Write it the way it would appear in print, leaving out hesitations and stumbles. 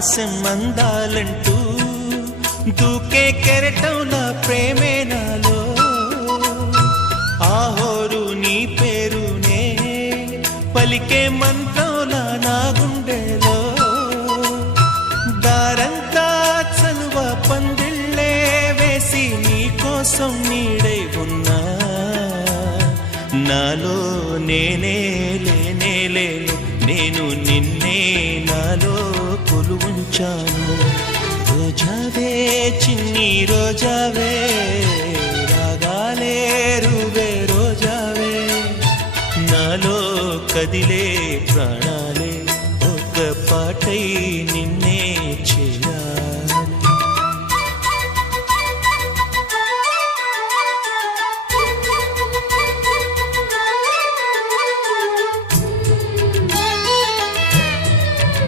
ఆకాశం అందాలంటూ దూకే కెరటంలా ప్రేమే నాలో ఆహోరు నీ పేరునే పలికే మంత్రంలా నా గుండెలో దారంతా చలువ పందిళ్ళే వేసి నీ కోసం నీడై ఉన్నా నాలో నేనే లేనే లేను నేను నిన్నే నాలో కొలువుంచాను రోజావే చిన్ని రోజావే రాగాలే రువే రోజావే నాలో కదిలే ప్రాణాలే ఒక పాటై నిన్ను